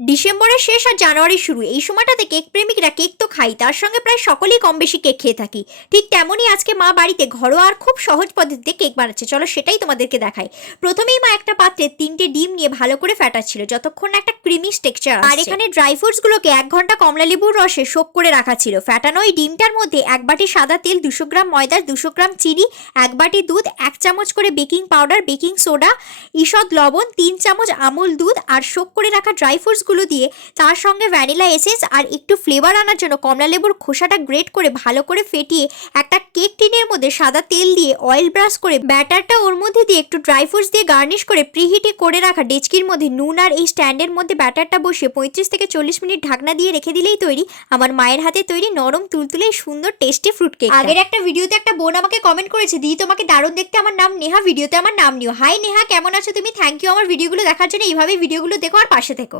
ডিসেম্বরের শেষ আর জানুয়ারির শুরু, এই সময়টাতে কেক প্রেমিকরা কেক তো খাই, তার সঙ্গে প্রায় সকলেই কম বেশি কেক খেয়ে থাকি। ঠিক তেমনই আজকে মা বাড়িতে ঘরোয়া আর খুব সহজ পদ্ধতিতে কেক বানাচ্ছে, চলো সেটাই তোমাদেরকে দেখাই। প্রথমেই মা একটা পাত্রে 3টে ডিম নিয়ে ভালো করে ফ্যাটাচ্ছিল যতক্ষণ না একটা ক্রিমি টেক্সচার আসছে। আর এখানে ড্রাই ফ্রুটসগুলোকে 1 ঘন্টা কমলা লেবুর রসে সোক করে রাখা ছিল। ফ্যাটানো ওই ডিমটার মধ্যে 1 বাটি সাদা তেল, 200 গ্রাম ময়দা, 200 গ্রাম চিনি, 1 বাটি দুধ, 1 চামচ করে বেকিং পাউডার, বেকিং সোডা, ঈষৎ লবণ, 3 চামচ আমুল দুধ আর সোক করে রাখা ড্রাই ফ্রুটসগুলো দিয়ে তার সঙ্গে ভ্যানিলা এসেন্স আর একটু ফ্লেভার আনার জন্য কমলা লেবুর খোসাটা গ্রেট করে ভালো করে ফেটিয়ে একটা কেক টিনের মধ্যে সাদা তেল দিয়ে অয়েল ব্রাশ করে ব্যাটারটা ওর মধ্যে দিয়ে একটু ড্রাই ফ্রুটস দিয়ে গার্নিশ করে প্রিহিটে করে রাখা ডেচকির মধ্যে নুন আর এই স্ট্যান্ডের মধ্যে ব্যাটারটা বসিয়ে 35 থেকে 40 মিনিট ঢাকনা দিয়ে রেখে দিলেই তৈরি আমার মায়ের হাতে তৈরি নরম তুলতুলে সুন্দর টেস্টি ফ্রুট কেক। আগের একটা ভিডিওতে একটা বোন আমাকে কমেন্ট করেছে, দিদি তোমাকে দারুণ দেখতে, আমার নাম নেহা, ভিডিওতে আমার নাম নিও। হাই নেহা, কেমন আছো তুমি? থ্যাংক ইউ আমার ভিডিওগুলো দেখার জন্য, এইভাবেই ভিডিওগুলো দেখো আর পাশে থেকো।